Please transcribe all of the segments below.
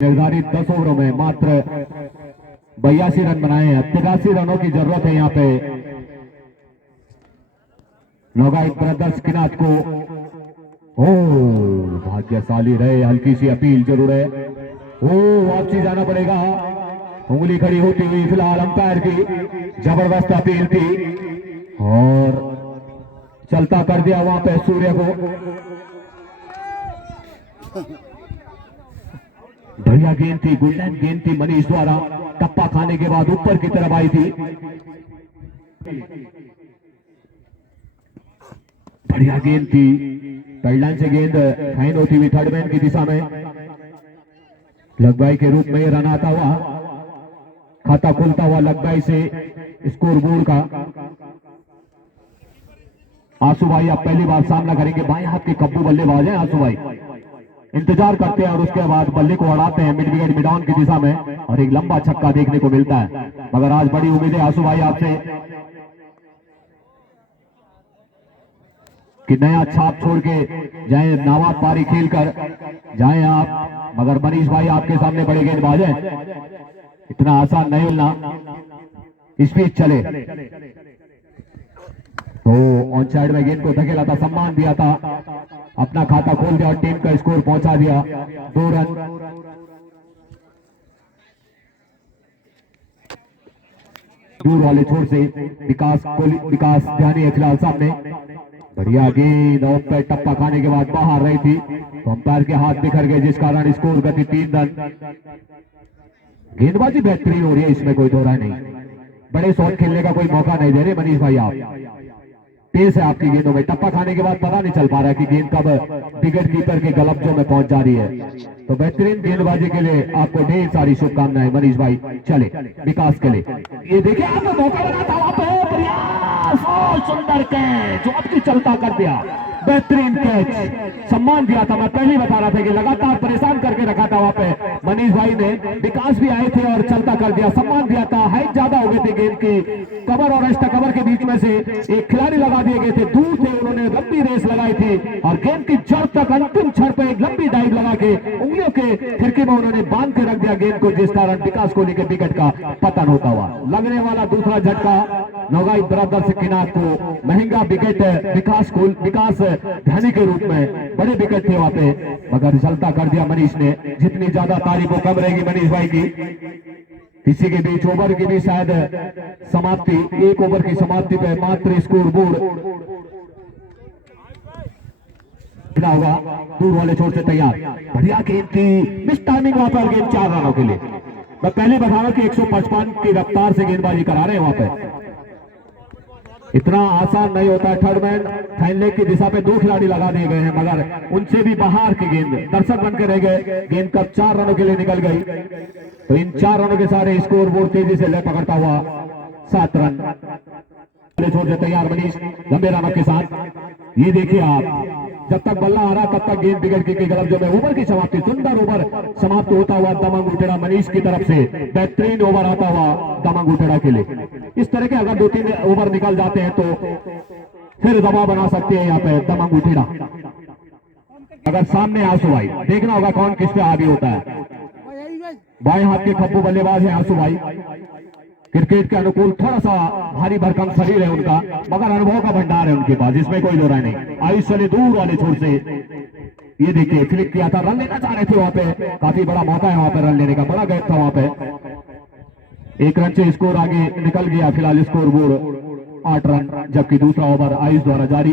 निर्धारित 10 ओवरों में मात्र 82 रन बनाए हैं। 83 रनों की जरूरत है यहाँ पे नौगाई ब्रदर्स किनात को। ओ भाग्यशाली रहे, हल्की सी अपील जरूर है। ओ वापसी जाना पड़ेगा, उंगली खड़ी होती हुई फिलहाल अंपायर की जबरदस्त अपील थी और चलता कर दिया वहां पे सूर्य को। बढ़िया गेंद थी, गोल्डन गेंद थी मनीष द्वारा, टप्पा खाने के बाद ऊपर की तरफ आई थी। बढ़िया गेंद थी, टाइडलाइन से गेंद फाइन होती हुई थर्ड मैन की दिशा में लगबाई के रूप में ये रन आता हुआ, खाता खुलता हुआ लगबाई से स्कोर बोर्ड का। आंसू भाई आप पहली बार सामना करेंगे, बाएं हाथ के कब्बू बल्लेबाज हैं आंसू भाई, इंतजार करते हैं और उसके बाद बल्ले को उड़ाते हैं मिड विकेट मिड ऑन की दिशा में और एक लंबा छक्का देखने को मिलता है। मगर आज बड़ी उम्मीद है आंसू भाई आपसे कि नया छाप छोड़ के जाए, नावाब पारी खेलकर जाए आप, मगर मनीष भाई आपके सामने बड़े गेंदबाज हैं, इतना आसान नहीं मिलना। स्पीड चले, तो ऑन साइड में गेंद को धकेला था, सम्मान दिया था, अपना खाता खोल दिया और टीम का स्कोर पहुंचा दिया 2 रन। दूर वाले छोर से विकास ध्यानी है फिलहाल सामने। बढ़िया गेंद ऑफ पे टप्पा खाने के बाद बाहर रही थी, तो अंपायर के हाथ बिखर गए जिस कारण स्कोर गति 3 रन। गेंदबाजी बेहतरीन हो रही है, इसमें कोई दो राय नहीं, बड़े शॉट खेलने का कोई मौका नहीं दे रहे मनीष भाई आप। तेज है आपकी गेंदों में, टप्पा खाने के बाद पता नहीं चल पा रहा है कि गेंद कब विकेट कीपर के गलब्जों में पहुंच जा रही है। तो बेहतरीन गेंदबाजी के लिए आपको ढेर सारी शुभकामनाएं मनीष भाई। चले विकास के लिए, ये देखिए आपने मौका बना था वहां पे, सुंदर कैच जो आपकी चलता कर दिया, बेहतरीन कैच, सम्मान दिया था। मैं पहले बता रहा था कि लगातार परेशान करके रखा था वहां पे मनीष भाई ने, विकास भी आए थे और चलता कर दिया, सम्मान दिया था। हाइट ज्यादा हो गई थी गेंद की, कवर और एक्स्ट्रा कवर के बीच में से एक खिलाड़ी लगा दिए गए थे, दूर थे, उन्होंने लंबी रेस लगाई थी और गेंद की जड़ तक अंतिम क्षण पर एक लंबी डाइव लगा के उंगलियों के खिड़की में उन्होंने बांध के रख दिया गेंद को, जिस कारण विकास कोहली के विकेट का पतन होता हुआ। लगने वाला दूसरा झटका नौगाई ब्रदर्स किनात को, महंगा विकेट विकास धनी के रूप में, बड़े विकेट थे वहां पे, मगर चलता कर दिया मनीष ने। जितनी ज्यादा तारीफ वो कम रहेगी मनीष भाई की। इसी के बीच ओवर की भी शायद समाप्ति, 1 ओवर की समाप्ति पे मात्र स्कोर बोर्ड होगा। दूर वाले छोर से तैयार, बढ़िया गेंद थी, मिस टाइमिंग वहां पर, गेंद 4 रनों के लिए। मैं पहले बता रहा हूं कि 155 की रफ्तार से गेंदबाजी करा रहे हैं वहां पे, इतना आसान नहीं होता है। थर्ड मैन फाइनल की दिशा पे 2 खिलाड़ी लगा दिए गए हैं, मगर उनसे भी बाहर की गेंद दर्शक बन के रह गए, गेंद कब 4 रनों के लिए निकल गई। तो इन 4 रनों के सारे स्कोर बोर्ड तेजी से ले पकड़ता हुआ 7 रन। छोड़ से तैयार मनीष लंबे रनों के साथ। ये देखिए आप, जब तक बल्ला आ रहा तब तक गेंद बिगड़ के गलब्जों में। ओवर की समाप्ति, सुंदर ओवर समाप्त होता हुआ दमंग उठेड़ा मनीष की तरफ से, बेहतरीन ओवर आता हुआ दमंग उठेड़ा के लिए। इस तरह के अगर 2-3 ओवर निकल जाते हैं तो फिर दबाव बना सकते हैं यहाँ पे दमंग उठेड़ा। अगर सामने आंसू भाई, देखना होगा कौन किस पे आगे होता है। बाएं हाथ के खब्बू बल्लेबाज है आंसू भाई, क्रिकेट के अनुकूल थोड़ा सा भारी भरकम शरीर है उनका, मगर अनुभव का भंडार है उनके पास, इसमें कोई दो राय नहीं। आयुष चले दूर वाले छोर से, ये देखिए फ्लिक किया था, रन लेना चाह रहे थे वहां पे, काफी बड़ा मौका है वहां पे रन लेने का, बड़ा गैप था वहां पे। 1 रन से स्कोर आगे निकल गया, फिलहाल स्कोर बोर्ड 8 रन, जबकि दूसरा ओवर आयुष द्वारा जारी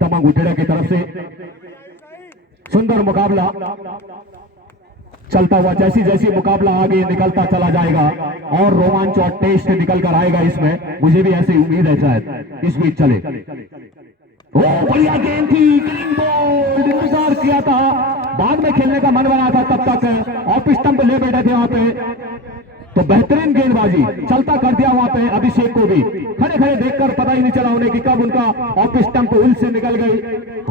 दमंग उठेड़ा की तरफ से। सुंदर मुकाबला चलता हुआ, जैसी जैसी मुकाबला आगे निकलता चला जाएगा और रोमांच और टेस्ट निकल कर आएगा इसमें, मुझे भी ऐसी उम्मीद है शायद। इस बीच चले, ओ बढ़िया गेंद थी, ग्रीन बॉल, इंतजार किया था, बाद में खेलने का मन बना था, तब तक ऑफ स्टंप ले बैठे थे वहां पे, तो बेहतरीन गेंदबाजी चलता कर दिया वहां पे। अभिषेक को भी खड़े खड़े देखकर पता ही नहीं चला उन्हें कि कब उनका ऑफ स्टंप उल से निकल गई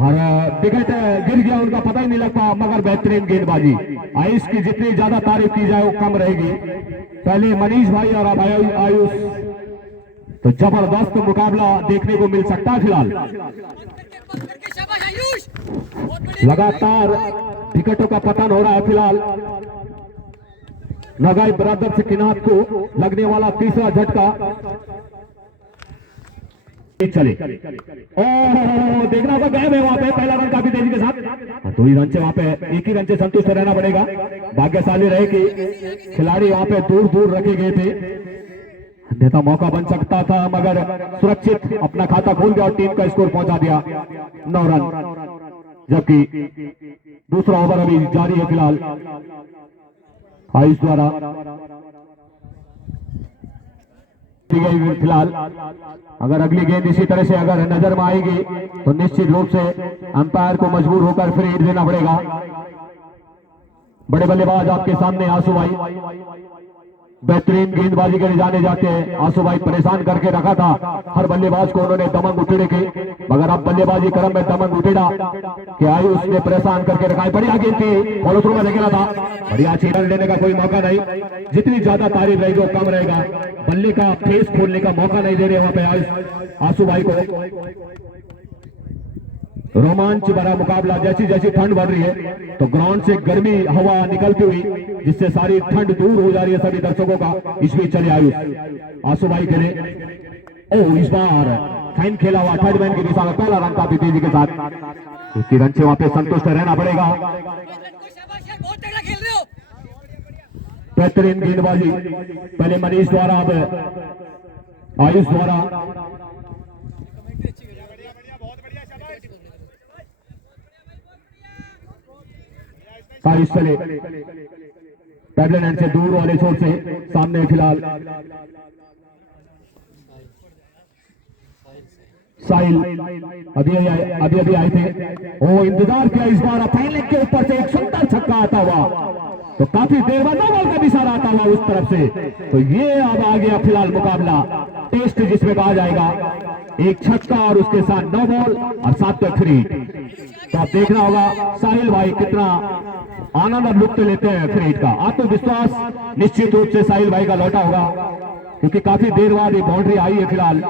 और विकेट गिर गया, उनका पता ही नहीं लग पाया, मगर बेहतरीन गेंदबाजी। आयुष की जितनी ज्यादा तारीफ की जाए वो कम रहेगी। पहले मनीष भाई और अब आयुष, तो जबरदस्त मुकाबला देखने को मिल सकता है फिलहाल। लगातार विकेटों का पतन हो रहा है फिलहाल। नगाई ब्रदर से किनात को लगने वाला तीसरा झटका चले। ओह देखना होगा गैप है वहां पे, पहला रन काफी तेजी के साथ, 2 ही रन से वहां पे, एक ही रन से संतुष्ट रहना पड़ेगा। भाग्यशाली रहे कि खिलाड़ी वहां पे दूर दूर रखे गए थे, अन्यथा मौका बन सकता था, मगर सुरक्षित अपना खाता खोल दिया और टीम का स्कोर पहुंचा दिया 9 रन। जबकि दूसरा ओवर अभी जारी है फिलहाल आयुष द्वारा फिलहाल। अगर अगली गेंद इसी तरह से अगर नजर में आएगी तो निश्चित रूप से अंपायर को मजबूर होकर फिर हिट देना पड़ेगा। बड़े बल्लेबाज आपके सामने आंसू भाई बेहतरीन गेंदबाजी के लिए जाने जाते हैं। आंसू भाई परेशान करके रखा था हर बल्लेबाज को उन्होंने दमंग उठेड़े के, मगर अब बल्लेबाजी क्रम में दमंग उठेड़ा कि आयुष ने परेशान करके रखा है। बढ़िया गेंद थी, फॉलो थ्रू में देखेना था, बढ़िया रन लेने का कोई मौका नहीं। जितनी ज्यादा तारीफ रहेगी वो कम रहेगा, बल्ले का फेस खोलने का मौका नहीं दे रहे वहां पे आयुष आंसू भाई को। रोमांच भरा मुकाबला, जैसी जैसी ठंड बढ़ रही है तो ग्राउंड से गर्मी हवा निकलती हुई जिससे सारी ठंड दूर हो जा रही है सभी दर्शकों का। इस बीच चले आयुष आंसू भाई खेले, ओ इस बार फाइन खेला हुआ थर्ड मैन की दिशा में पहला रन काफी तेजी के साथ। उसकी रन से वहां पे संतुष्ट रहना पड़ेगा। बेहतरीन गेंदबाजी पहले मनीष द्वारा, अब आयुष द्वारा। साइज चले पैडल एंड से दूर वाले छोर से सामने फिलहाल साहिल अभी आए थे। ओ इंतजार किया इस बार पहले के ऊपर से एक सुंदर छक्का आता हुआ, तो काफी देर बाद बॉल का इशारा आता हुआ उस तरफ से। तो ये अब आ गया फिलहाल मुकाबला टेस्ट जिसमें कहा जाएगा, एक छक्का और उसके साथ 9 बॉल और 7 पे फ्री। तो आप देखना होगा साहिल भाई कितना आनंद और लुत्फ लेते हैं फ्री का। आत्मविश्वास निश्चित रूप से साहिल भाई का लौटा होगा, क्योंकि काफी देर बाद ये बाउंड्री आई है फिलहाल।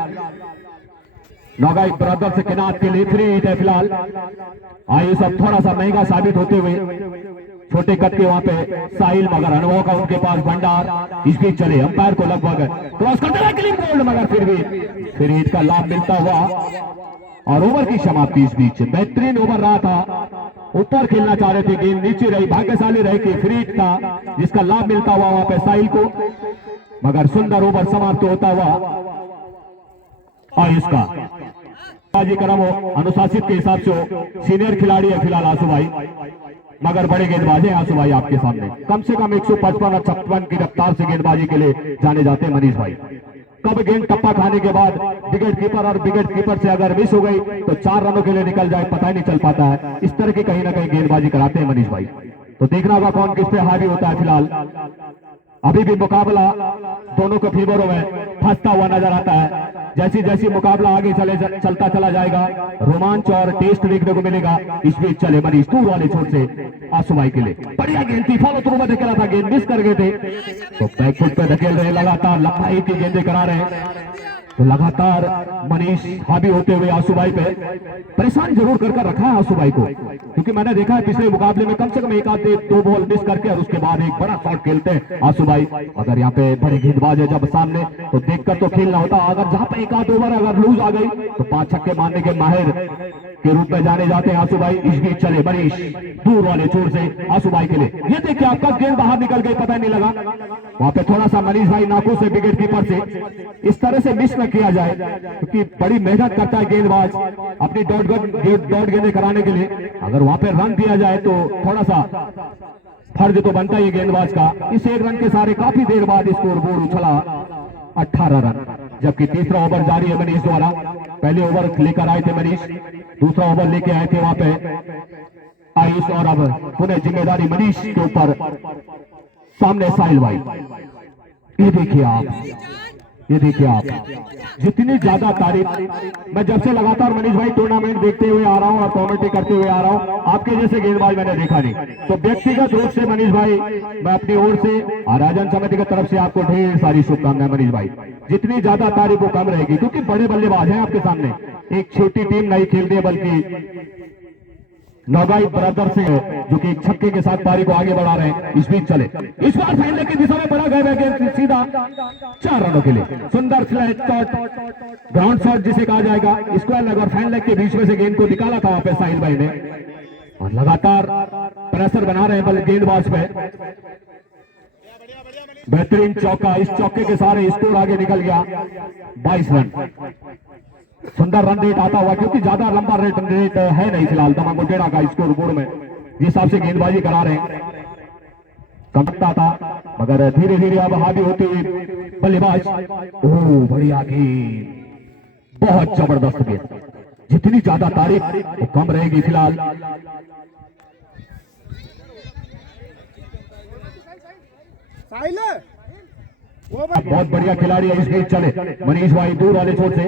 नौगाई ब्रदर से किनार के लिए फ्री हिट है फिलहाल। आयु सब थोड़ा सा महंगा साबित होते हुए छोटे कद के वहां पे साहिल, मगर अनुभव का उनके पास भंडार। इस बीच चले अंपायर को लगभग क्रॉस करते हुए क्लीन बोल्ड, मगर फिर भी फ्री हिट का लाभ मिलता हुआ और ओवर की समाप्ति। इस बीच बेहतरीन ओवर रहा था, ऊपर खेलना चाह रहे थे, गेंद नीचे रही, भाग्यशाली रहे कि फ्री हिट था जिसका लाभ मिलता हुआ वहां पे साहिल को, मगर सुंदर ओवर समाप्त होता हुआ आयुष का। कार्यक्रम अनुशासित के हिसाब से सीनियर खिलाड़ी है फिलहाल आंसू भाई, मगर बड़े गेंदबाज हैं आंसू भाई आपके सामने। कम से कम 155 और 56 की रफ्तार से गेंदबाजी के लिए जाने जाते हैं मनीष भाई। कब गेंद टप्पा खाने के बाद विकेट कीपर और विकेट कीपर से अगर मिस हो गई तो 4 रनों के लिए निकल जाए, पता ही नहीं चल पाता है। इस तरह की कहीं ना कहीं गेंदबाजी कराते हैं मनीष भाई। तो देखना होगा कौन किस पे हावी होता है। फिलहाल अभी भी मुकाबला दोनों के फेवरों में फंसता हुआ नजर आता है। जैसी जैसी मुकाबला आगे चलता चला जाएगा, रोमांच और टेस्ट देखने को मिलेगा। इस बीच चले मनीष दूर वाले छोर से आंसू भाई के लिए, बढ़िया गेंद थी, फॉलो थ्रू में धकेला था, गेंद मिस कर गए थे, तो बैकफुट पे धकेल रहे, लगातार लंबाई की गेंदें करा रहे हैं। तो लगातार मनीष हावी होते हुए आंसू भाई पे परेशान जरूर कर रखा है आंसू भाई को, क्योंकि मैंने देखा है पिछले मुकाबले में कम से कम 1-2 बॉल मिस करके और उसके बाद एक बड़ा शॉट खेलते हैं आंसू भाई। अगर यहाँ पे बड़े गेंदबाज है जब सामने तो देखकर तो खेलना होता, अगर जहां पे 1-8 ओवर अगर लूज आ गई तो 5 छक्के मारने के माहिर के रूप में जाने जाते हैं आंसू भाई। इस बीच चले मनीष दूर वाले छोर से आंसू भाई के लिए, ये देखिए आपका गेंद बाहर निकल गई, पता नहीं लगा। वहां पे थोड़ा सा मनीष भाई नाकों से विकेट कीपर से इस तरह से मिस न किया जाए, क्योंकि बड़ी मेहनत करता है गेंदबाज अपनी डॉट गेंदें कराने के लिए। अगर वहां पे रन दिया जाए तो थोड़ा सा फर्ज तो बनता ही गेंदबाज का। इस 1 रन के सारे काफी देर बाद स्कोर बोर्ड उछला 18 रन, जबकि तीसरा ओवर जारी है मनीष द्वारा। पहले ओवर लेकर आए थे मनीष, दूसरा ओवर लेके आए थे वहां पे आयुष, और अब पुनः जिम्मेदारी मनीष के ऊपर। सामने साहिल भाई, ये देखिए आप जितनी ज्यादा तारीफ मैं जब से लगातार मनीष भाई टूर्नामेंट देखते हुए आ रहा हूं और कमेंट्री करते हुए आ रहा हूं, आपके जैसे गेंदबाज मैंने देखा नहीं। तो व्यक्तिगत रूप से मनीष भाई, मैं अपनी ओर से और आयोजन समिति की तरफ से आपको ढेर सारी शुभकामनाएं मनीष भाई। जितनी ज्यादा तारीफ वो कम रहेगी, क्योंकि बड़े बल्लेबाज हैं आपके सामने, एक छोटी टीम नहीं खेल रही है, बल्कि नौगाई ब्रदर से जो कि एक छक्के के साथ पारी को आगे बढ़ा रहे हैं। इस बीच चले इस बार फैसले की दिशा में बड़ा गया गेंद सीधा 4 रनों के लिए। सुंदर फ्लैट शॉट, ग्राउंड शॉट जिसे कहा जाएगा, स्क्वायर लेग और फैन लेग के बीच में से गेंद को निकाला था वहां पे साहिल भाई ने और लगातार प्रेशर बना रहे हैं गेंदबाज पे। बेहतरीन चौका, इस चौके के सारे स्कोर आगे निकल गया 22 रन। सुंदर रन रेट आता हुआ, क्योंकि ज्यादा लंबा रेट है नहीं फिलहाल तमाकुटेड़ा का स्कोर बोर्ड में जिस हिसाब से गेंदबाजी करा रहे हैं। कमता था मगर धीरे धीरे अब हावी होते हुए बल्लेबाज। ओह बढ़िया गेंद, बहुत जबरदस्त गेंद, जितनी ज्यादा तारीफ वो कम रहेगी फिलहाल। बहुत बढ़िया खिलाड़ी है, इस बीच चले मनीष भाई दूर वाले छोर से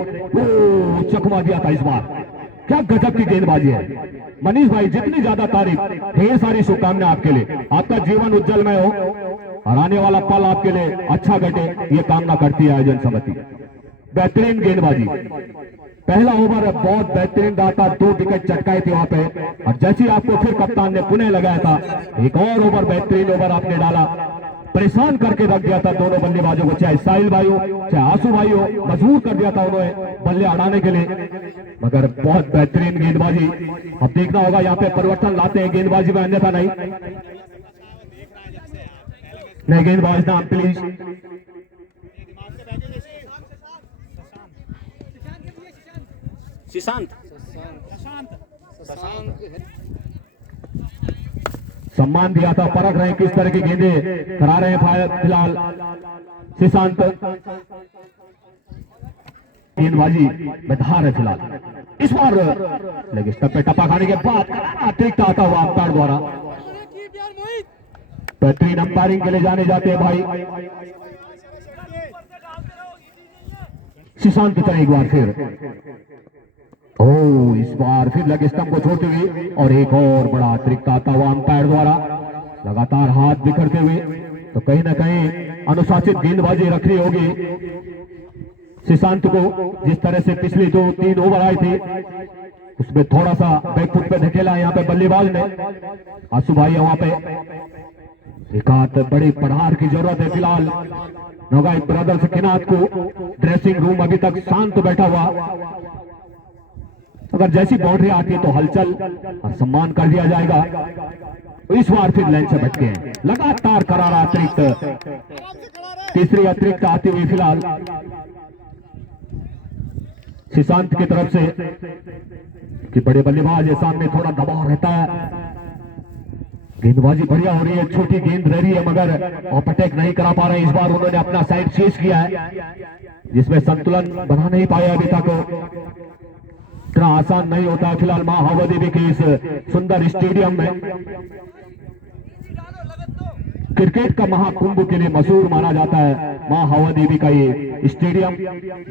चकमा दिया था इस बार। क्या गजब की गेंदबाजी है मनीष भाई, जितनी ज्यादा तारीफ, ढेर सारी शुभकामनाएं आपके लिए, आपका जीवन उज्जवलमय हो और आने वाला पल आपके लिए अच्छा घटे, ये कामना करती है आयोजन समिति। बेहतरीन गेंदबाजी, पहला ओवर बहुत बेहतरीन रहा था, 2 विकेट चटकाए थे वहां पे और जैसे आपको फिर कप्तान ने पुनः लगाया था, एक और ओवर बेहतरीन ओवर आपने डाला, परेशान करके रख दिया था दोनों बल्लेबाजों को, चाहे साहिल भाई हो चाहे आंसू भाई हो, मजबूर कर दिया था उन्होंने बल्ले अड़ाने के लिए। मगर बहुत बेहतरीन गेंदबाजी, अब देखना होगा यहाँ पे परिवर्तन लाते हैं गेंदबाजी में, अन्यथा नहीं गेंदबाज नाम प्लीज। सम्मान दिया था, परख रहे हैं किस तरह की गेंदे करा रहे हैं फिलहाल सुशांत। गेंदबाजी में धार है फिलहाल इस बार, लेकिन स्टंप पे टप्पा खाने के बाद अतिरिक्त आता हुआ अंपायर द्वारा। बेहतरीन अंपायरिंग के लिए जाने जाते हैं भाई सुशांत। चले एक बार फिर, ओह इस बार फिर लगे स्टंप को छोड़ते हुए और एक और बड़ा अतिरिक्त आता हुआ अंपायर द्वारा, लगातार हाथ बिखरते हुए। तो कहीं ना कहीं अनुशासित गेंदबाजी रखनी होगी सुशांत को, जिस तरह से पिछले 2-3 ओवर आए थे उसमें थोड़ा सा बैकफुट पे धकेला यहाँ पे बल्लेबाज ने। आंसू भाई वहां पे एक आध बड़ी पढ़ार की जरूरत है फिलहाल। नौगाई ब्रदर्स किनात को ड्रेसिंग रूम अभी तक शांत बैठा हुआ, अगर जैसी बाउंड्री आती है तो हलचल और सम्मान कर दिया जाएगा। इस बार फिर लाइन से भटके हैं, लगातार करारा अतिरिक्त, तीसरी अतिरिक्त आती हुई फिलहाल सुशांत की तरफ से कि बड़े बल्लेबाज है सामने, थोड़ा दबाव रहता है। गेंदबाजी बढ़िया हो रही है, छोटी गेंद रह रही है मगर ओवरटेक नहीं करा पा रहे हैं। इस बार उन्होंने अपना साइड चेज किया है जिसमें संतुलन बना नहीं पाया अभी तक, इतना आसान नहीं होता है फिलहाल मां हवा देवी के इस सुंदर स्टेडियम में। क्रिकेट का महाकुंभ के लिए मशहूर माना जाता है मां हवा देवी का ये स्टेडियम।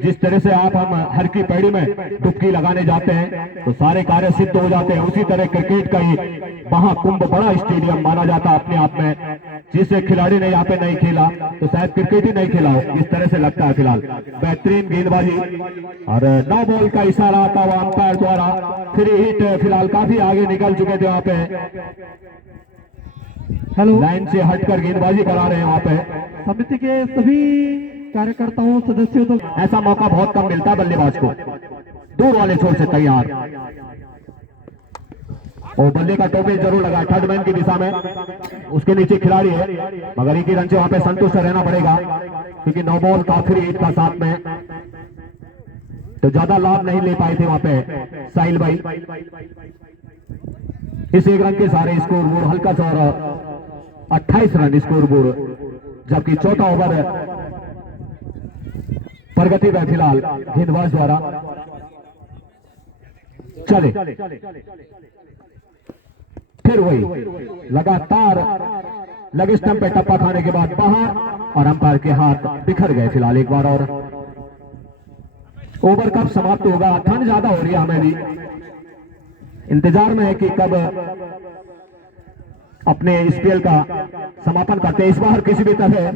जिस तरह से हम हर की पैड़ी में डुबकी लगाने जाते हैं तो सारे कार्य सिद्ध हो जाते हैं, उसी तरह क्रिकेट का ये महाकुंभ बड़ा स्टेडियम माना जाता है अपने आप में। जिस खिलाड़ी ने यहाँ पे नहीं खेला तो शायद क्रिकेट ही नहीं खेला हो, इस तरह से लगता है फिलहाल। बेहतरीन गेंदबाजी और 9 बॉल का इशारा आता हुआ अंपायर द्वारा, 3 हिट फिलहाल काफी आगे निकल चुके थे वहां पे। हेलो, लाइन से हटकर गेंदबाजी करा रहे हैं वहां पे समिति के सभी कार्यकर्ताओं सदस्यों। तो ऐसा मौका बहुत कम मिलता है बल्लेबाज को। दूर वाले छोर से तैयार, और बल्ले का टोपे जरूर लगा थर्ड मैन की दिशा में, उसके नीचे खिलाड़ी है मगर एक ही रन से वहां पे संतुष्ट रहना पड़ेगा क्योंकि 9 बॉल का 3 हिट था साथ में, तो ज्यादा लाभ नहीं ले पाए थे वहां पे साहिल भाई। इस 1 रन के सारे स्कोर बोर्ड हल्का सा, 28 रन स्कोर बोर्ड, जबकि चौथा ओवर प्रगति में फिलहाल गेंदबाज द्वारा। चले फिर वही लगातार लगे स्टंप पे टप्पा खाने के बाद बाहर और अंपायर के हाथ बिखर गए फिलहाल एक बार। और ओवर कब समाप्त होगा, ठंड ज्यादा हो रही है, हमें भी इंतजार में है कि कब अपने स्पेल का समापन करते हैं। इस बार किसी भी तरह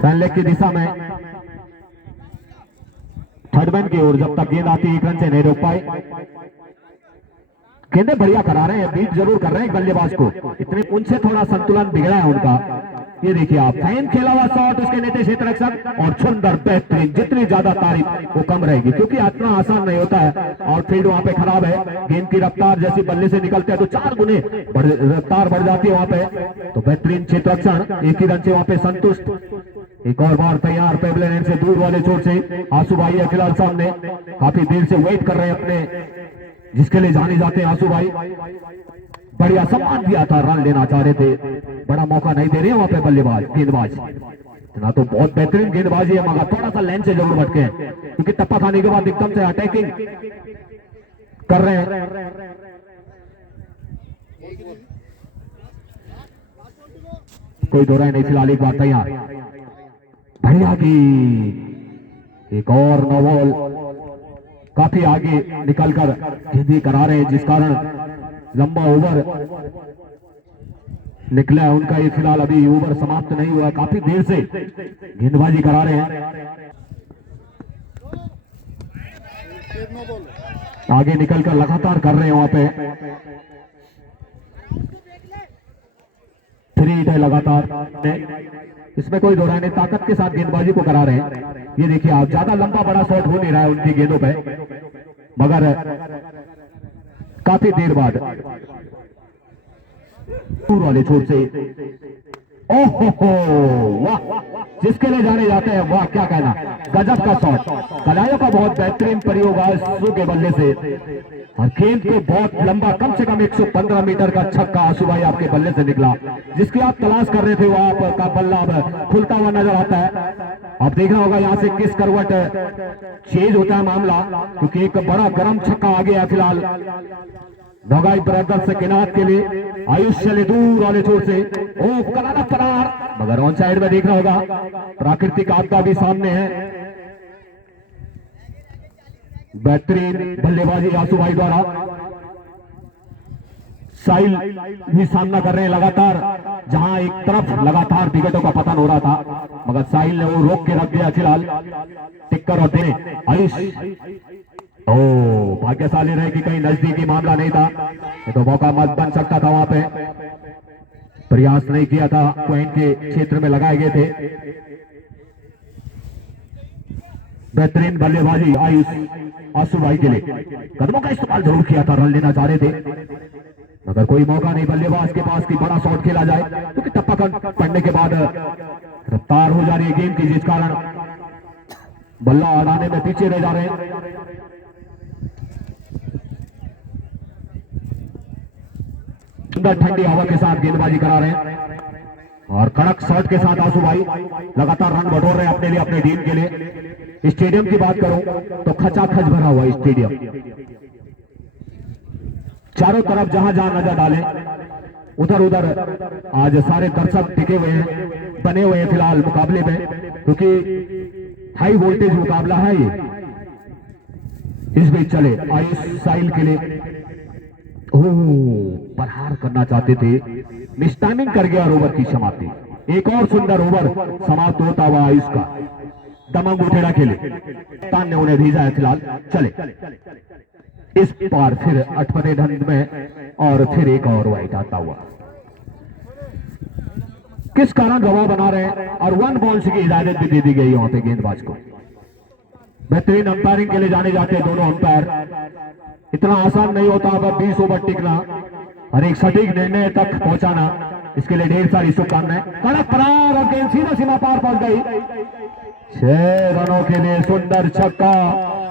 फैन लेग की दिशा में थर्ड मैन की ओर जब तक गेंद आती 1 रन से नहीं रोक पाए। गेंदे बढ़िया करा रहे हैं, बीट जरूर कर रहे हैं बल्लेबाज को, इतने उनसे थोड़ा संतुलन बिगड़ा है उनका। ये देखिए आप, फाइन खेला हुआ शॉट उसके नीचे क्षेत्र रक्षक और सुंदर बेहतरीन, जितनी ज्यादा तारीफ वो कम रहेगी क्योंकि इतना आसान नहीं होता है। और फील्ड वहां पे खराब है, गेंद की रफ्तार जैसी बल्ले से निकलते हैं तो 4 गुने रफ्तार बढ़ जाती है वहां पे। तो बेहतरीन क्षेत्र रक्षण, एक ही रन से वहां पे संतुष्ट। एक और बार तैयार पेबलेन एंड से दूर वाले छोर से आंसू भाई है फिलहाल सामने, काफी देर से वेट कर रहे हैं अपने जिसके लिए जाने जाते हैं आंसू भाई। बढ़िया सम्मान दिया था, रन लेना चाह रहे थे, बड़ा मौका नहीं दे रहे हैं वहां पे बल्लेबाज गेंदबाज। इतना तो बहुत बेहतरीन गेंदबाजी है मगर थोड़ा सा लाइन से जरूर भटके हैं क्योंकि टप्पा खाने के बाद एकदम से अटैकिंग कर रहे हैं। कोई दो राय नहीं फिलहाल, एक बार तैयार, बढ़िया की एक और नो बॉल, काफी आगे निकलकर गेंदी करा रहे हैं जिस कारण लंबा ओवर निकला है उनका। ये फिलहाल अभी ओवर समाप्त नहीं हुआ है, काफी देर से गेंदबाजी करा रहे हैं। आगे निकलकर लगातार कर रहे हैं वहां पे, 3 हिट है लगातार, इसमें कोई दो राय नहीं, ताकत के साथ गेंदबाजी को करा रहे हैं। ये देखिए आप, ज्यादा लंबा बड़ा शॉट हो नहीं रहा है उनकी गेंदों पे मगर काफी देर बाद दूर वाले छोर से, ओहो वाह, जिसके लिए जाने जाते हैं वाह, क्या कहना, गजब का शॉट, कलाइयों का बहुत बेहतरीन प्रयोग आंसू के बल्ले से और गेंद को बहुत लंबा, कम से कम 115 मीटर का छक्का आंसू भाई आपके बल्ले से निकला, जिसकी आप तलाश कर रहे थे वो आपका बल्ला अब खुलता हुआ नजर आता है। आप देखना होगा यहाँ से किस करवट चेंज होता है मामला, क्योंकि एक बड़ा गर्म छक्का आ गया फिलहाल नगाई ब्रदर्स से किनार के लिए, आयुष चले दूर वाले छोर से, ओ कलाना फरार, मगर ऑन साइड में देखना होगा, प्राकृतिक आपदा भी सामने है। बेहतरीन बल्लेबाजी आंसू भाई द्वारा, साहिल भी सामना कर रहे हैं लगातार, जहां एक तरफ लगातार विकेटों का पतन हो रहा था मगर साहिल ने वो रोक के रख दिया फिलहाल, टिक्कर और देने आयुष, ओ भाग्यशाली रहे कि कहीं नजदीकी मामला नहीं था, तो मौका मत बन सकता था, वहां पे प्रयास नहीं किया था, पॉइंट के क्षेत्र में लगाए गए थे। बेहतरीन बल्लेबाजी आयुष आंसू भाई के लिए, कदमों का इस्तेमाल जरूर किया था, रन लेना चाह रहे थे मगर कोई मौका नहीं बल्लेबाज के पास कि बड़ा शॉट खेला जाए, क्योंकि टप्पा पड़ने के बाद रफ्तार हो जा रही है गेंद की, जिस कारण बल्ला अड़ाने में पीछे रह जा रहे हैं। सुंदर ठंडी हवा के साथ गेंदबाजी करा रहे हैं और कड़क शॉट के साथ आंसू भाई लगातार रन बटोर रहे हैं अपने लिए, अपने टीम के लिए। स्टेडियम की बात करूं तो खचाखच भरा हुआ स्टेडियम, चारों तरफ जहां जहां नजर डालें उधर उधर आज सारे दर्शक टिके हुए हैं, बने हुए हैं फिलहाल मुकाबले में, क्योंकि हाई वोल्टेज मुकाबला है ये। इस बीच चले आयुष साहिल के लिए, प्रहार करना चाहते थे, मिसटाइमिंग कर गया और ओवर की समाप्ति। एक और सुंदर ओवर समाप्त होता हुआ आयुष का, दमंग उठेड़ा खेले, तान ने उन्हें भेजा है फिलहाल। चले इस बार फिर अटपटे ढंग में और फिर एक और वाइट आता हुआ, किस कारण दबाव बना रहे हैं और 1 बॉल की इजाजत भी दे दी गई वहां पे गेंदबाज को। बेहतरीन अंपायरिंग के लिए जाने जाते हैं दोनों अंपायर, इतना आसान नहीं होता अब 20 ओवर टिकना और एक सटीक निर्णय तक पहुंचाना, इसके लिए ढेर सारी शुभकामनाएं। कड़क प्रहार और गेंद सीधा सीमा पार पहुंच गई, 6 रनों के लिए सुंदर छक्का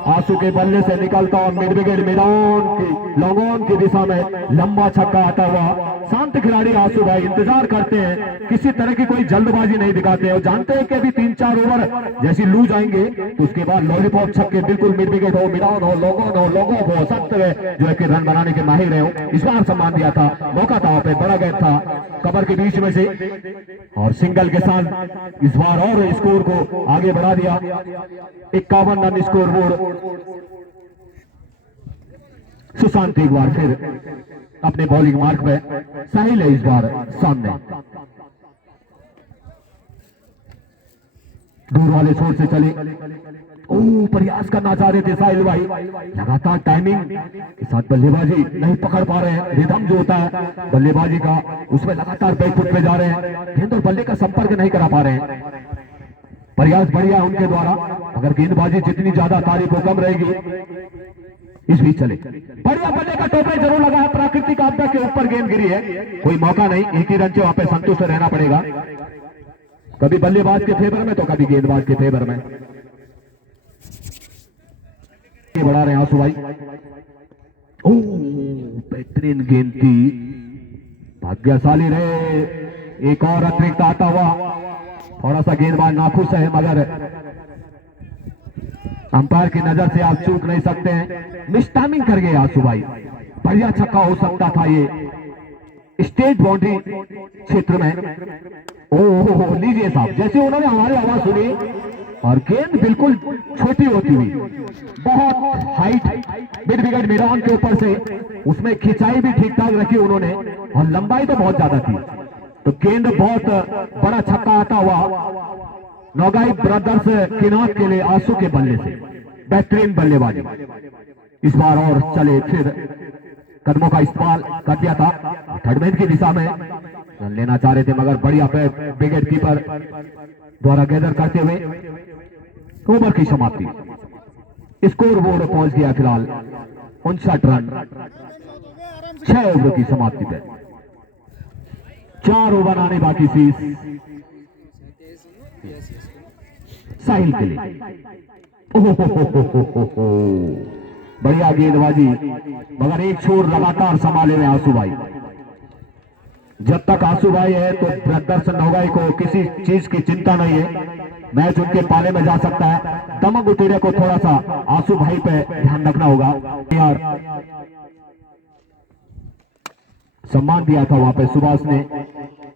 आंसू के बल्ले से निकलता और मिड विकेट मैदान की लॉन्ग ऑन की दिशा में लंबा छक्का आता हुआ। शांत खिलाड़ी आंसू भाई इंतजार करते हैं, किसी तरह की कोई जल्दबाजी नहीं दिखाते हैं और जानते हैं कि अभी 3-4 ओवर जैसी लूज आएंगे तो उसके बाद लॉलीपॉप छक्के बिल्कुल मिड विकेट हो, मिड ऑन हो, लॉन्ग ऑन हो, लॉन्ग ऑफ हो, सब तरह जो है कि रन बनाने के माहिर रहे। इस बार सम्मान दिया था, मौका था वहां पे, बड़ा गैप था कवर के बीच में से और सिंगल के साथ इस बार और स्कोर को आगे बढ़ा दिया। 51 रन स्कोर बोर्ड। सुशांत एक बार फिर अपने बॉलिंग मार्क पे, साहिल है इस बार सामने, दूर वाले छोर से चले प्रयास करना चाह रहे थे साहिल भाई, लगातार टाइमिंग के साथ बल्लेबाजी नहीं पकड़ पा रहे हैं। रिदम जो होता है बल्लेबाजी का उसमें लगातार बैकफुट पे जा रहे हैं, गेंद और बल्ले का संपर्क नहीं करा पा रहे हैं। प्रयास बढ़िया है उनके द्वारा, अगर गेंदबाजी जितनी ज्यादा तारीफ हो कम रहेगी। इस बीच चले बढ़िया बल्ले का टोपे जरूर लगा है, प्राकृतिक आपदा के ऊपर गेंद गिरी है, कोई मौका नहीं, एक ही रन से वहां पे संतुष्ट रहना पड़ेगा। कभी बल्लेबाज के फेवर में तो कभी गेंदबाज के फेवर में। ये बढ़ा रहे हैं आंसू भाई। ओ बेहतरीन गेंद थी, भाग्यशाली रहे, एक और अतिरिक्त आता हुआ। थोड़ा सा गेंदबाज नाखुश है, मगर अंपायर की नजर से आप चूक नहीं सकते हैं। मिस टाइमिंग कर गए आंसू भाई, बढ़िया छक्का हो सकता था ये स्टेट बाउंड्री क्षेत्र में। ओह लीजिए साहब, जैसे उन्होंने हमारी आवाज सुनी और गेंद बिल्कुल छोटी होती हुई, बहुत हाइट मिड विकेट मैदान के ऊपर से, उसमें खिंचाई भी ठीक ठाक रखी उन्होंने और लंबाई तो बहुत ज्यादा थी, तो गेंद बहुत बड़ा छक्का आता हुआ नौगाई ब्रदर्स किनार के लिए आंसू के बल्ले से। बेहतरीन बल्लेबाजी इस बार, और चले फिर कदमों का इस्तेमाल कर दिया था, थर्ड मैन की दिशा में रन लेना चाह रहे थे, मगर बढ़िया विकेट कीपर द्वारा गैदर करते हुए ओवर की समाप्ति। स्कोर बोर्ड पहुंच गया फिलहाल 59 रन 6 ओवर की समाप्ति पे, 4 ओवर आने बाकी शेष साहिल के लिए। बढ़िया गेंदबाजी, मगर एक छोर लगातार संभाले हुए आंसू भाई। जब तक आंसू भाई है तो ब्रदर्स नौगाई को किसी चीज की चिंता नहीं है, मैच उनके पाले में जा सकता है। दमक उतेरे को थोड़ा सा आंसू भाई पे ध्यान रखना होगा यार। सम्मान दिया था वहां पे सुभाष ने,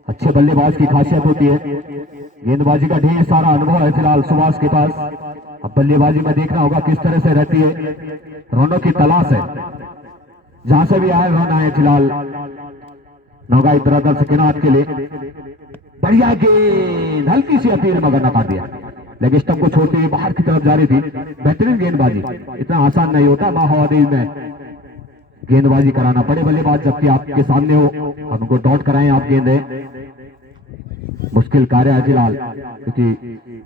अच्छे बल्लेबाज की खासियत होती है, गेंदबाजी का ढेर सारा अनुभव है फिलहाल सुभाष के पास। अब बल्लेबाजी में देखना होगा किस तरह से रहती है, रनों की तलाश है, जहां से भी आए रन आए फिलहाल नौगाई ब्रदर्स किनार के लिए। बढ़िया गेंद, हल्की सी अपील मगर नकार दिया, लेग स्टंप को छोड़ते हुए बाहर की तरफ जा रही थी। बेहतरीन गेंदबाजी, इतना आसान नहीं होता माहौल में गेंदबाजी कराना पड़े बल्लेबाज जबकि आपके सामने हो, अब उनको डॉट कराएं आप गेंदे, मुश्किल कार्य है फिलहाल, क्योंकि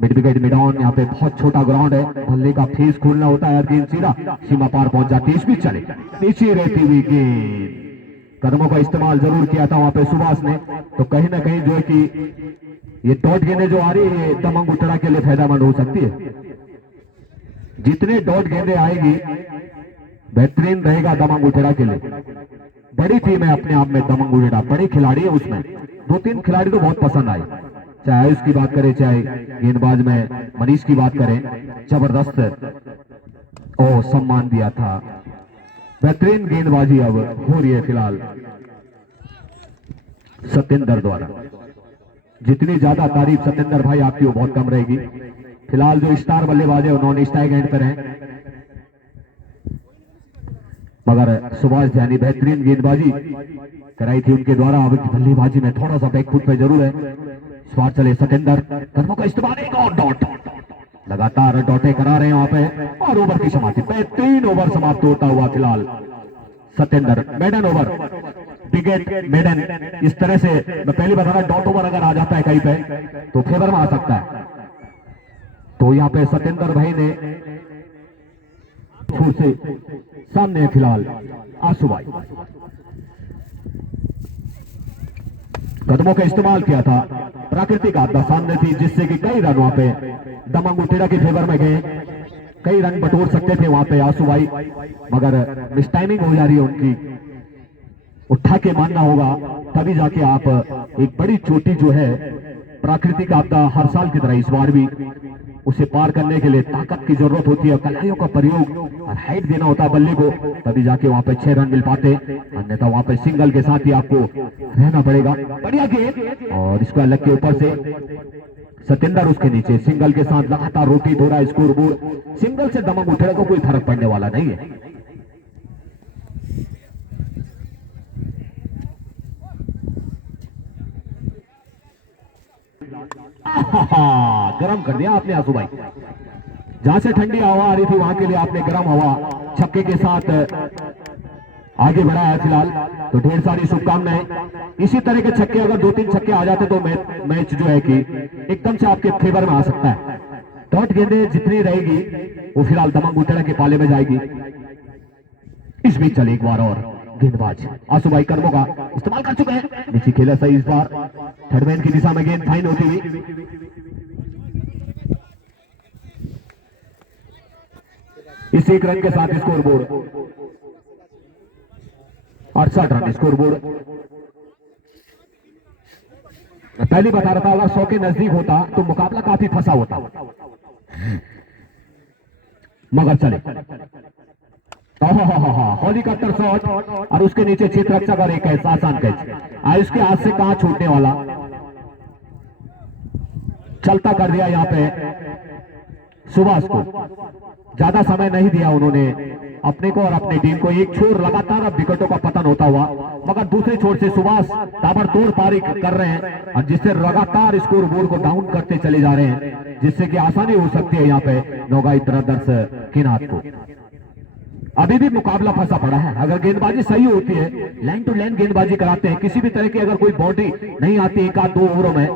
मिड विकेट मैदान यहाँ पे बहुत छोटा ग्राउंड है, बल्ले का फेस खोलना होता है, गेंद सीधा सीमा पार पहुंच जाती है। इस बीच चले नीचे रहती हुई गेंद, कदमों का इस्तेमाल जरूर किया था वहां पे सुभाष ने, तो कहीं ना कहीं जो है कि ये डॉट गेंदें जो आ रही है ये दमंग उतरा के लिए फायदेमंद हो सकती है। जितने डॉट गेंदें आएगी बेहतरीन रहेगा दमंग उतेरा के लिए। बड़ी टीम है अपने आप में दमंग उतेरा, बड़े खिलाड़ी है, उसमें 2-3 खिलाड़ी तो बहुत पसंद आए, चाहे आयुष की बात करें चाहे गेंदबाज में मनीष की बात करें, जबरदस्त ओ सम्मान दिया था। बेहतरीन गेंदबाजी अब हो रही है फिलहाल सत्येंद्र द्वारा, जितनी ज्यादा तारीफ सत्येंद्र भाई आपकी वो बहुत कम रहेगी। फिलहाल जो स्टार बल्लेबाज है उन्होंने स्ट्राइक एंड पर हैं, मगर सुभाष जानी बेहतरीन गेंदबाजी कराई थी उनके द्वारा। अब बल्लेबाजी में थोड़ा सा बैकफुट पे जरूर है। स्वार चले सत्येंद्र, कदमों का इस्तेमाल, एक और डॉट, लगातार डॉटे करा रहे हैं वहां पे, और ओवर की समाप्ति। 3 ओवर समाप्त होता हुआ फिलहाल Satyendra, maiden over, wicket maiden. इस तरह से मैं पहली बता रहा, डॉट ओवर अगर आ जाता है कहीं पे तो फेवर में आ सकता है, तो यहाँ पे सत्येंद्र भाई ने छूट से सामने फिलहाल आंसू भाई, कदमों का इस्तेमाल किया था, प्राकृतिक आपदा सामने थी जिससे कि कई रन वहां पे दमंग उतेरा के फेवर में गए, कई रन बटोर सकते थे वहां पे आंसू भाई, मगर मिस टाइमिंग हो जा रही है उनकी। उठा के मानना होगा तभी जाके आप एक बड़ी चोटी जो है प्राकृतिक आपदा हर साल की तरह इस बार भी, उसे पार करने के लिए ताकत की जरूरत होती है, कलाइयों का प्रयोग और हाइट देना होता है बल्ले को, तभी जाके वहां पे 6 रन मिल पाते, अन्यथा वहां पे सिंगल के साथ ही आपको रहना पड़ेगा। बढ़िया गेंद, और इसको अलग के ऊपर से सत्येंद्र उसके नीचे, सिंगल के साथ लगातार रोटेट हो रहा है स्कोर बोर्ड। सिंगल से दमंग उठेगा को कोई फर्क पड़ने वाला नहीं है। गरम कर दिया आपने आंसू भाई, जहां से ठंडी हवा आ रही थी वहां के लिए आपने गर्म हवा छक्के के साथ आगे बढ़ाया है फिलहाल, तो ढेर सारी शुभकामनाएं। इसी तरह के छक्के अगर 2-3 छक्के आ जाते तो मैच जो है कि एकदम से आपके फेवर में आ सकता है। डॉट गेंदें जितनी रहेगी वो फिलहाल दमंग उठड़ा के पाले में जाएगी। इस बीच चले एक बार और गेंदबाज आंसू भाई कर्मों का इस्तेमाल कर चुके हैं, नीचे खेला सही इस बार थर्ड मैन की दिशा में गेंद फाइन होती हुई। इस एक रन के साथ score board 68 run score board. मैं पहले बता रहा था अगर 100 के नजदीक होता तो मुकाबला काफी फंसा होता, मगर चले हेलीकॉप्टर शॉट और उसके नीचे क्षेत्र रक्षक और एक आसान कैच। आयुष के हाथ से कहां छूटने वाला, चलता कर दिया यहां पे सुभाष को। ज्यादा समय नहीं दिया उन्होंने अपने को और अपनी टीम को। एक छोर लगातार अब विकेटों का पतन होता हुआ, मगर दूसरे छोर से सुभाष ताबड़तोड़ पारी कर रहे हैं और जिससे लगातार स्कोर बोर्ड को डाउन करते चले जा रहे हैं, जिससे कि आसानी हो सकती है यहाँ पे नौगाई ब्रदर्स किनार को। अभी भी मुकाबला फंसा पड़ा है। अगर गेंदबाजी सही होती है, लाइन टू लाइन गेंदबाजी कराते हैं, किसी भी तरह की अगर कोई बाउंड्री नहीं आती 1-2 ओवरों में,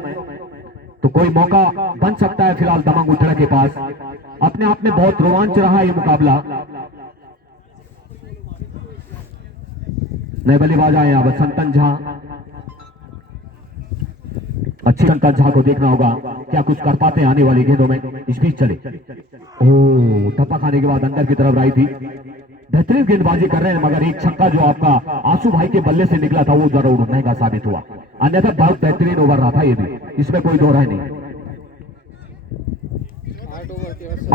तो कोई मौका बन सकता है फिलहाल दमंग उठड़ा के पास। अपने आप में बहुत रोमांच रहा ये मुकाबला। नए बल्लेबाज आए अब संतन झा, अच्छी संतन झा को देखना होगा क्या कुछ कर पाते हैं आने वाली गेंदों में। इस बीच चले टप्पा खाने के बाद अंदर की तरफ आई थी, बेहतरीन गेंदबाजी कर रहे हैं, मगर एक छक्का जो आपका आंसू भाई के बल्ले से निकला था वो जरूर महंगा साबित हुआ। अन्यथा बहुत बेहतरीन ओवर रहा था ये भी, इसमें कोई दो राय नहीं।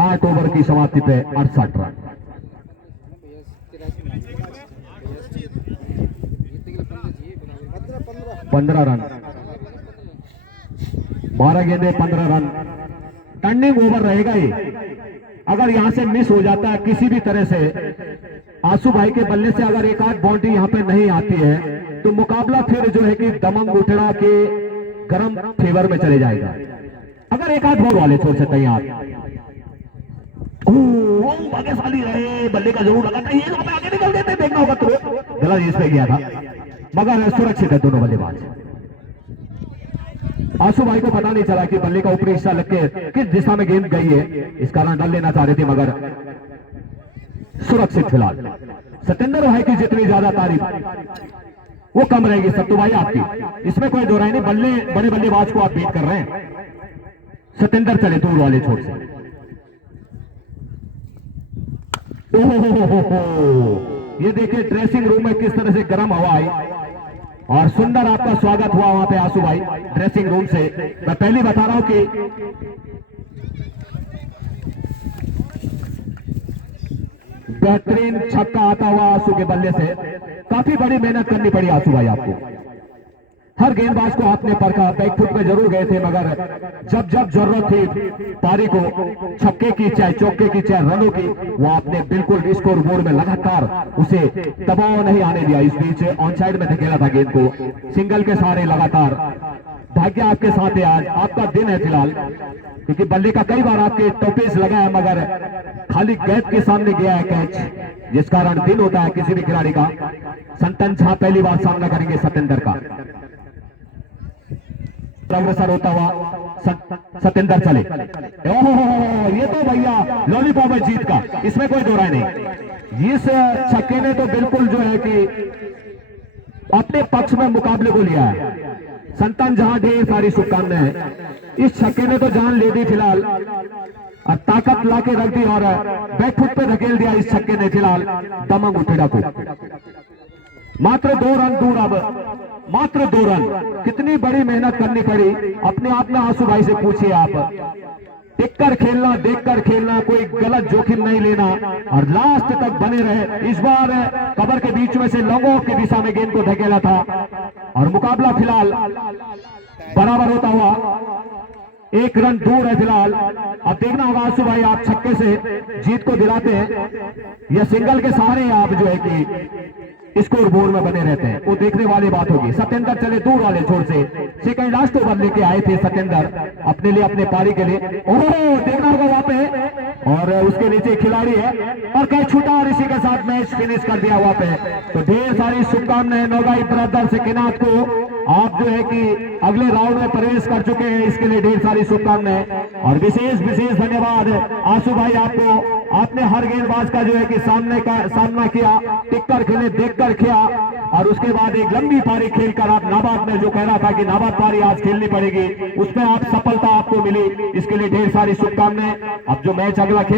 8 ओवर की समाप्ति पे 68 रन। 15 रन, 12 गेंदे 15 रन। टर्निंग ओवर रहेगा ये। अगर यहां से मिस हो जाता है किसी भी तरह से आंसू भाई के बल्ले से, अगर एक आध बाउंड्री यहां पे नहीं आती है, तो मुकाबला फिर जो है कि दमंग उठड़ा के गर्म फेवर में चले जाएगा। अगर एक आध बॉल वाले छोर से तैयार भाग्यशाली रहे, बल्ले का जरूर लगा था, ये आगे निकल गए थे, देखना होगा तो गलत इस पे गया था, मगर सुरक्षित है दोनों बल्लेबाज। आंसू भाई को पता नहीं चला कि बल्ले का ऊपरी हिस्सा लग के किस दिशा में गेंद गई है, इस कारण डर लेना चाह रहे थे, मगर सुरक्षित फिलहाल। सत्येंद्र भाई की जितनी ज्यादा तारीफ वो कम रहेगी सत्तू भाई आपकी, इसमें कोई दो राय नहीं। बल्ले बड़े बल्लेबाज को आप बीट कर रहे हैं। सत्येंद्र चले दूर वाले छोर से। ये देखिए ड्रेसिंग रूम में किस तरह से गर्म हवा आई और सुंदर आपका स्वागत हुआ वहां पे आंसू भाई ड्रेसिंग रूम से। मैं पहले बता रहा हूं कि बेहतरीन छक्का आता हुआ आंसू के बल्ले से। काफी बड़ी मेहनत करनी पड़ी आंसू भाई आपको। हर गेंदबाज को आपने परखा, बैकफुट पे जरूर गए थे, मगर जब जब जरूरत थी पारी को छक्के की चाहे चौके की चाहे रनों की, वो आपने बिल्कुल स्कोर बोर्ड में लगातार उसे दबाव नहीं आने दिया। इस बीच ऑन साइड में धकेला था गेंद को, सिंगल के सहारे लगातार। भाग्य आपके साथ है, आज आपका दिन है फिलहाल, क्योंकि बल्ले का कई बार आपके टोपेज लगा है, मगर खाली गैप के सामने गया है कैच, जिस कारण दिन होता है किसी भी खिलाड़ी का। संतन झा पहली बार सामना करेंगे सत्येंद्र का। अग्रसर होता हुआ सत्येंद्र चले। ओहो, ये तो भैया लॉलीपॉप है जीत का, इसमें कोई दो राय नहीं। इस छक्के ने तो बिल्कुल जो है कि अपने पक्ष में मुकाबले को लिया है। संतन जहां ढेर सारी शुभकामनाएं हैं। इस छक्के ने तो जान ले दी फिलहाल और ताकत लाके रख दी और बैकफुट पे धकेल दिया इस छक्के ने फिलहाल दमंग उठड़ा को। मात्र 2 रन दूर, अब मात्र 2 रन। कितनी बड़ी मेहनत करनी पड़ी। अपने आप में आंसू भाई से पूछिए आप, टिककर खेलना, देखकर खेलना, कोई गलत जोखिम नहीं लेना और लास्ट तक बने रहे। इस बार कवर के बीच में से लॉन्ग की दिशा में गेंद को धकेला था और मुकाबला फिलहाल बराबर होता हुआ 1 रन दूर है फिलहाल। अब देखना होगा आंसू भाई आप छक्के से जीत को दिलाते हैं या सिंगल के सहारे आप जो है कि स्कोर बोर्ड में बने रहते हैं, वो देखने वाली बात होगी। सत्येंद्र चले दूर वाले छोर से, सेकंड लास्ट ओवर लेके आए थे सत्येंद्र अपने लिए, अपने पारी के लिए। ओह, देखना होगा वहां पे और उसके नीचे खिलाड़ी है और कैच छूटा और इसी के साथ मैच फिनिश कर दिया वहां पे। तो ढेर सारी शुभकामनाएं नोगाई ब्रदर्स सेकिनाथ को, आप जो है कि अगले राउंड में प्रवेश कर चुके हैं, इसके लिए ढेर सारी शुभकामनाएं और विशेष विशेष धन्यवाद आंसू भाई आपको। आपने हर गेंदबाज का जो है कि सामना किया, टिक कर खेले, देख कर किया और उसके बाद एक लंबी पारी खेलकर आप नाबाद में जो कह रहा था कि नाबाद पारी आज खेलनी पड़ेगी, उसमें आप सफलता आपको मिली, इसके लिए ढेर सारी शुभकामनाएं। अब जो मैच अगला खेल